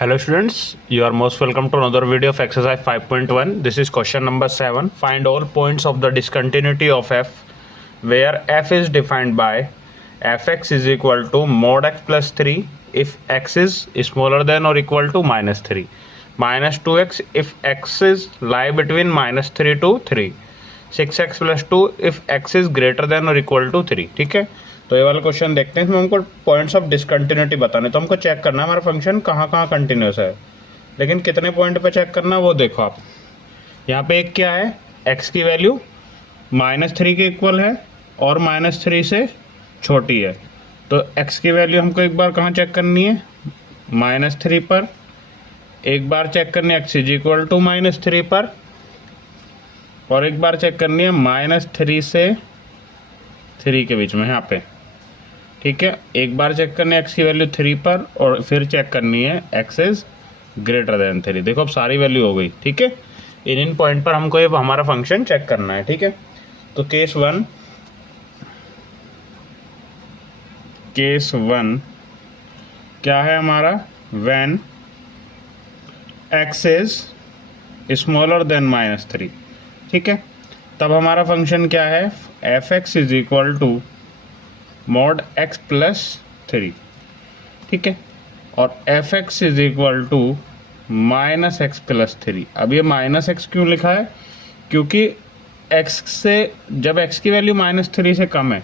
Hello students, you are most welcome to another video of exercise 5.1. This is question number 7. Find all points of the discontinuity of f where f is defined by fx is equal to mod x plus 3 if x is smaller than or equal to minus 3, minus 2x if x is lie between minus 3 to 3, 6x plus 2 if x is greater than or equal to 3. ठीक है, तो ये वाला question देखते हैं। इसमें हमको points of discontinuity बताने, तो हमको चेक करना है हमारा फंक्शन कहाँ कहाँ कंटिन्यूस है, लेकिन कितने पॉइंट पे चेक करना वो देखो आप। यहाँ पे एक क्या है, x की वैल्यू -3 के इक्वल है और -3 से छोटी है, तो x की वैल्यू हमको एक बार कहाँ चेक करनी है, -3 पर। एक बार चेक करनी है x इज इक्वल टू -3 पर, और एक बार चेक करनी है -3 से 3 के बीच में यहाँ पे। ठीक है, एक बार चेक करनी है x की वैल्यू 3 पर और फिर चेक करनी है x इज ग्रेटर देन 3। देखो अब सारी वैल्यू हो गई। ठीक है, इन पॉइंट पर हमको ये हमारा फंक्शन चेक करना है। ठीक है, तो केस वन क्या है हमारा, when x is smaller than -3। ठीक है, तब हमारा फंक्शन क्या है, fx is equal to mod x plus 3। ठीक है, और fx is equal to -x plus 3। अब ये -x क्यों लिखा है, क्योंकि x से जब x की वैल्यू -3 से कम है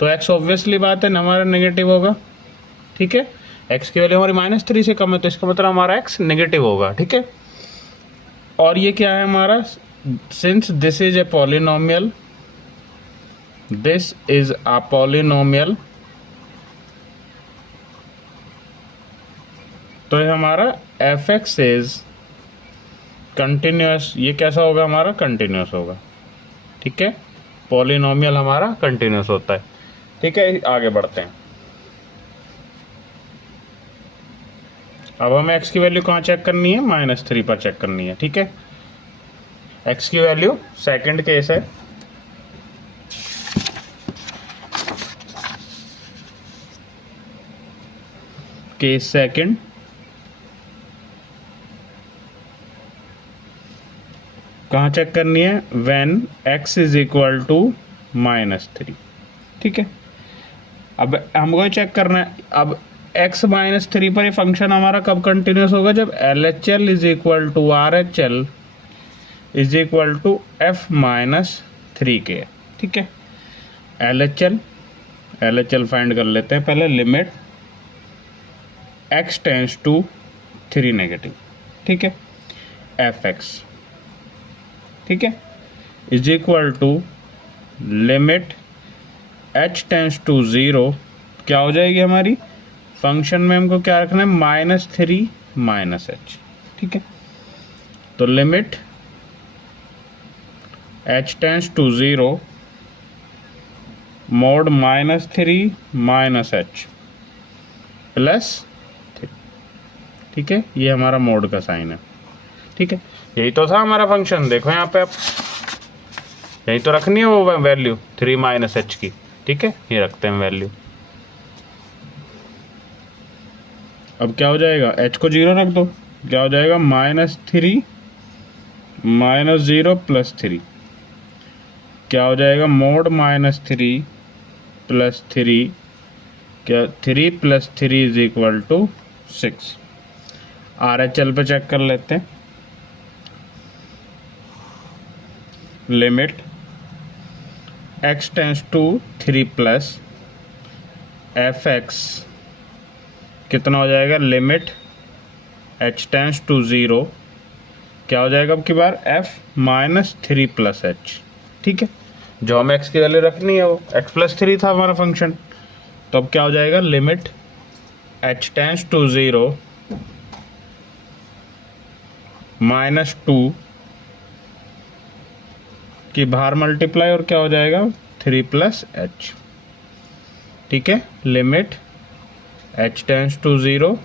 तो x ऑब्वियसली बात है हमारा नेगेटिव होगा। ठीक है, x की वैल्यू हमारी -3 से कम है तो इसका मतलब हमारा x नेगेटिव होगा। ठीक है, और ये क्या है हमारा, since this is a polynomial, this is a polynomial, तो ये हमारा fx इज कंटिन्यूस। ये कैसा होगा हमारा, कंटिन्यूस होगा। ठीक है, पॉलिनोमियल हमारा कंटिन्यूस होता है। ठीक है, आगे बढ़ते हैं। अब हमें x की वैल्यू कहाँ चेक करनी है, -3 पर चेक करनी है। ठीक है, x की वैल्यू, सेकंड केस है, केस सेकंड, कहाँ चेक करनी है, when x is equal to -3। ठीक है, अब हमको चेक करना है, अब x -3 पर ये फंक्शन हमारा कब कंटिन्यूस होगा, जब LHL is equal to RHL is equal to f -3 के। ठीक है, LHL फाइंड कर लेते हैं पहले, limit x tends to 3 negative. ठीक है, fx, ठीक है, is equal to limit h tends to 0, क्या हो जाएगी हमारी, फंक्शन में हमको क्या रखना है, -3 -h। ठीक है, तो limit h tends to 0 mod -3 -h plus 3। ठीक है, ये हमारा मोड का साइन है। ठीक है, यही तो था हमारा फंक्शन। देखो यहाँ पे आप यही तो रखनी है वो वैल्यू 3 -h की। ठीक है, ये रखते हैं वैल्यू। अब क्या हो जाएगा, h को 0 रख दो, क्या हो जाएगा, -3 -0 प्लस 3, क्या हो जाएगा, मोड -3 प्लस 3, क्या 3 plus 3 is equal to 6। RHL पे चेक कर लेते हैं, limit x tends to 3 plus fx कितना हो जाएगा, लिमिट h टेंस टू 0, क्या हो जाएगा अब की बार, f -3 प्लस h। ठीक है, जो हमें x की वैल्यू रखनी है वो x प्लस 3 था हमारा फंक्शन, तो अब क्या हो जाएगा, लिमिट h टेंस टू 0 -2 की बाहर मल्टीप्लाई और क्या हो जाएगा, 3 प्लस h। ठीक है, limit h tends to 0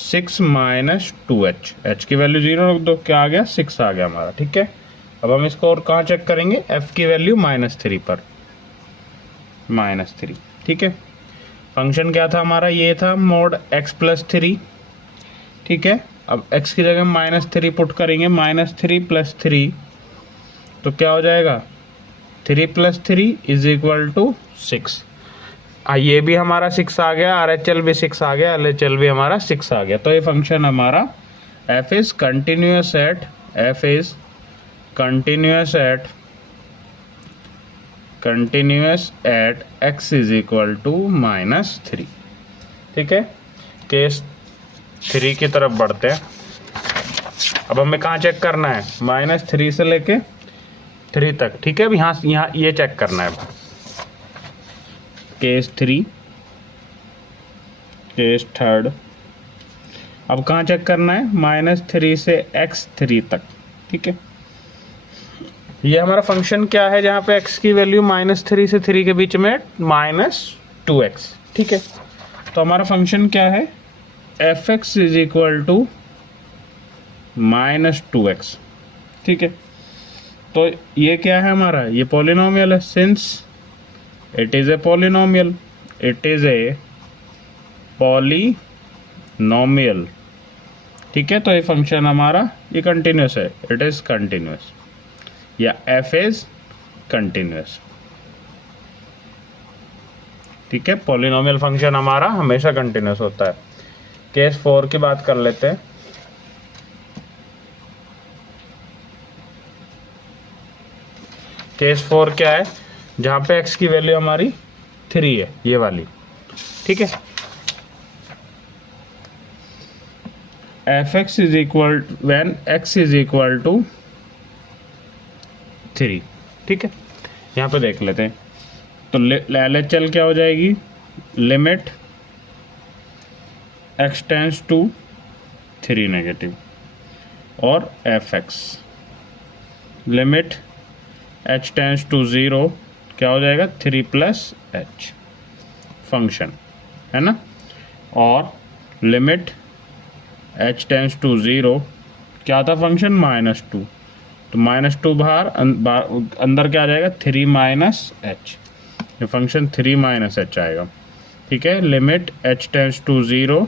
6 -2h, h की वैल्यू 0 रख दो, क्या आ गया, 6 आ गया हमारा। ठीक है, अब हम इसको और कहाँ चेक करेंगे, f की वैल्यू -3 पर, -3। ठीक है, फंक्शन क्या था हमारा, ये था मोड x प्लस 3 ठीक है। अब x की जगह -3 पुट करेंगे, -3 + 3 तो क्या हो जाएगा, 3 + 3 = 6। ये भी हमारा 6 आ गया, RHL भी 6 आ गया, LHL भी हमारा 6 आ गया। तो ये फंक्शन हमारा f is continuous at x = -3। ठीक है। केस 3 की तरफ बढ़ते हैं। अब हमें कहाँ चेक करना है, -3 से लेके 3 तक। ठीक है। अब यहाँ ये चेक करना है। केस 3, केस 3 अब कहाँ चेक करना है, -3 से x3 तक। ठीक है। ये हमारा फंक्शन क्या है, जहाँ पे x की वैल्यू -3 से 3 के बीच में -2x। ठीक है। तो हमारा फंक्शन क्या है, f(x) = -2x। ठीक है। तो ये क्या है हमारा, ये पॉलिनोमियल है। Since it is a polynomial, ठीक है। तो ये फंक्शन हमारा ये कंटिन्यूस है, इट इज कंटिन्यूस, या f इज कंटिन्यूस। ठीक है। पॉलिनोमियल फंक्शन हमारा हमेशा कंटिन्यूस होता है। केस 4 की बात कर लेते हैं। केस 4 क्या है, जहाँ पे x की वैल्यू हमारी 3 है, ये वाली। ठीक है। f(x) when x = 3। ठीक है। यहाँ पे देख लेते हैं। तो LHL क्या हो जाएगी, limit x tends to 3 negative, और f(x) limit h tends to 0 क्या हो जाएगा, 3 + h फंक्शन है ना। और लिमिट h टेंड्स टू 0 क्या था फंक्शन, -2। तो -2 बाहर अंदर क्या आ जाएगा, 3 - h। ये फंक्शन 3 - h आएगा। ठीक है। लिमिट h टेंड्स टू 0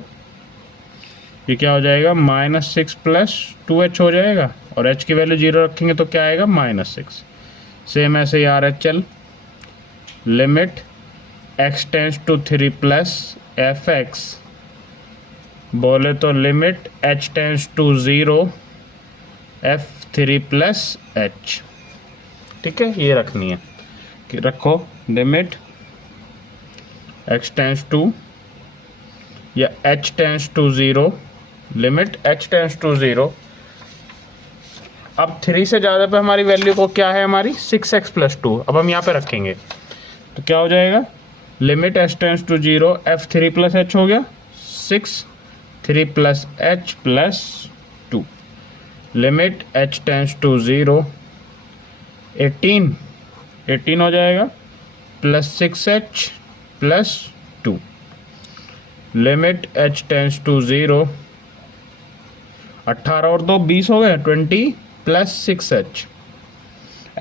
ये क्या हो जाएगा, -6 + 2h हो जाएगा, और h की वैल्यू 0 रखेंगे तो क्या आएगा, -6। सेम ऐसे ही RHL limit x tends to 3 + f(x) बोले तो limit h tends to 0 f3 + h। ठीक है। ये रखनी है कि रखो लिमिट x टेंड्स टू, या h tends to 0, limit h tends to 0। अब 3 से ज़्यादा पे हमारी वैल्यू को क्या है, हमारी 6x + 2। अब हम यहाँ पे रखेंगे तो क्या हो जाएगा, limit h tends to 0 f3 + h हो गया, 6 3 + h + 2। Limit h tends to 0 18 हो जाएगा, +6h + 2। Limit h tends to 0 18 और 2 20 हो गए, 20 + 6h,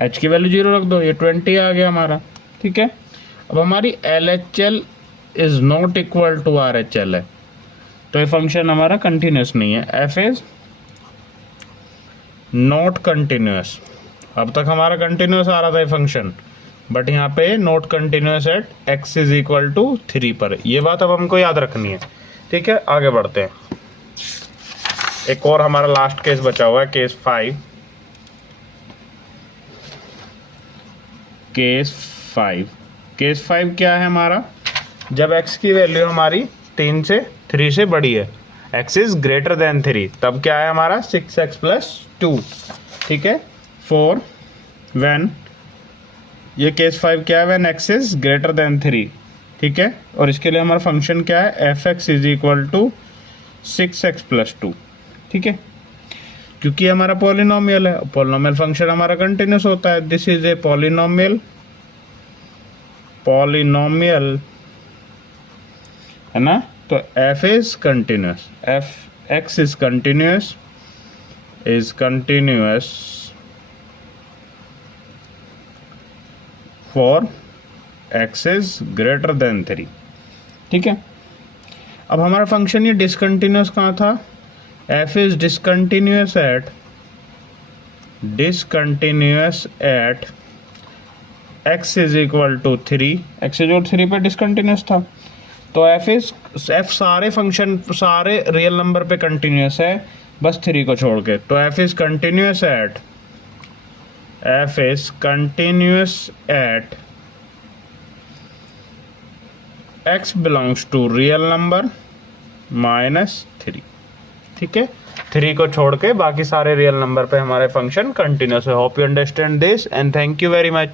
h की वैल्यू 0 रख दो, ये 20 आ गया हमारा। ठीक है। अब हमारी LHL is not equal to RHL है, तो ये फंक्शन हमारा कंटिन्यूस नहीं है। f is not continuous. अब तक हमारा कंटिन्यूस आ रहा था ये फंक्शन, बट यहाँ पे नॉट कंटिन्यूस एट x = 3 पर। ये बात अब हमको याद रखनी है। ठीक है। आगे बढ़ते हैं। एक और हमारा लास्ट केस बचा हुआ है, केस 5। केस 5 क्या है हमारा, जब x की वैल्यू हमारी 3 से बड़ी है, x इज ग्रेटर देन 3, तब क्या है हमारा 6x + 2। ठीक है। 4 व्हेन, ये केस 5 क्या है, when x is greater than 3। ठीक है। और इसके लिए हमारा फंक्शन क्या है, f(x) = 6x + 2। ठीक है। क्योंकि हमारा पॉलिनोमियल है, पॉलिनोमियल फंक्शन हमारा कंटिन्यूस होता है। दिस इज ए पॉलिनोमियल है ना। तो f is continuous, f(x) is continuous for x is greater than 3। ठीक है। अब हमारा फंक्शन ये डिसकंटिन्यूस कहाँ था, F is discontinuous at x is equal to 3, x is 3 पे डिसकंटिन्यूस था, तो एफ सारे फंक्शन सारे रियल नंबर पे कंटिन्यूस है बस 3 को छोड़ के। तो F is continuous at x belongs to real number -3। ठीक है, 3 को छोड़ के बाकी सारे रियल नंबर पे हमारे फंक्शन कंटिन्यूस है। Hope you understand this and thank you very much.